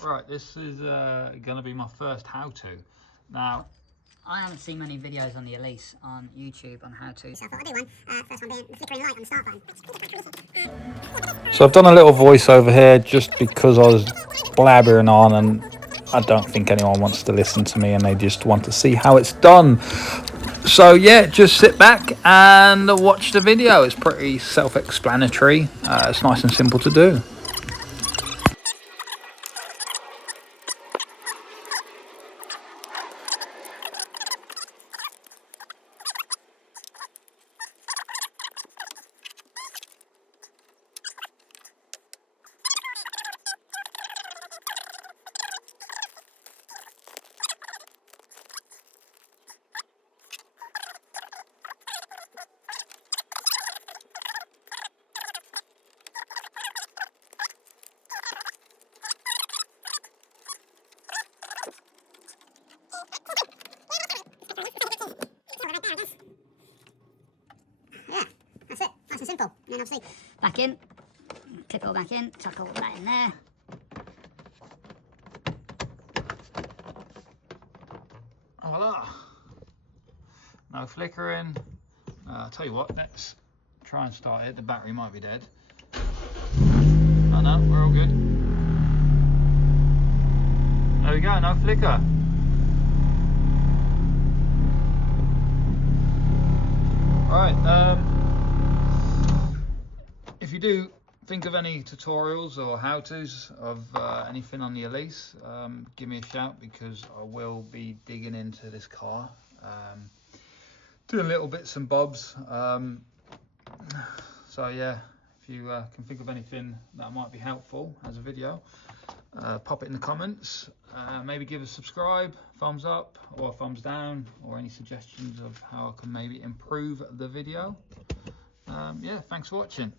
Right, this is going to be my first how-to. Now, I haven't seen many videos on the Elise on YouTube on how to. So I thought I'd do one. First one being the flickering light on the start button. So I've done a little voiceover here just because I was blabbering on and I don't think anyone wants to listen to me and they just want to see how it's done. So yeah, just sit back and watch the video. It's pretty self-explanatory. It's nice and simple to do. Yeah, that's it. Nice and simple. And then obviously Back in, clip it all back in, chuck all that in there. voila. No flickering. I'll tell you what, let's try and start it. The battery might be dead. Oh no, we're all good. There we go, no flicker. Alright, if you do think of any tutorials or how-tos of anything on the Elise, give me a shout, because I will be digging into this car, doing little bits and bobs. So yeah, if you can think of anything that might be helpful as a video, pop it in the comments. Maybe give a subscribe, thumbs up or thumbs down, or any suggestions of how I can maybe improve the video. Yeah, thanks for watching.